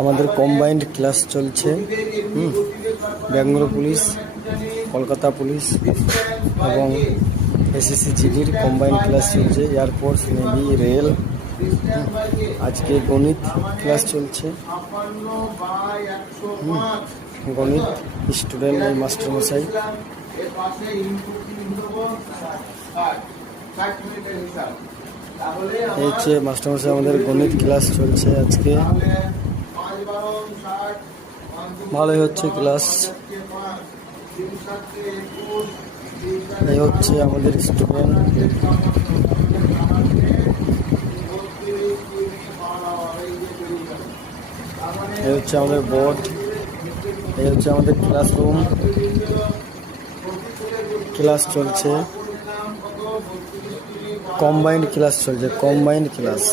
আমাদের combined class চলছে। Bangalore police, Kolkata police এবং এসএসসি জিডির কম্বাইন্ড ক্লাস চলছে। Air force, navy, rail. আজকে গণিত ক্লাস চলছে। গণিত স্টুডেন্ট এই মাস্টারমশাই। এই হচ্ছে মাস্টারমশাই, আমাদের গণিত ক্লাস চলছে আজকে। ভালোই হচ্ছে ক্লাস। এই হচ্ছে আমাদের স্টুডেন্ট। এই হচ্ছে আমাদের বোর্ড। এই হচ্ছে আমাদের ক্লাসরুম। ক্লাস চলছে, কম্বাইন্ড ক্লাস চলছে, কম্বাইন্ড ক্লাস।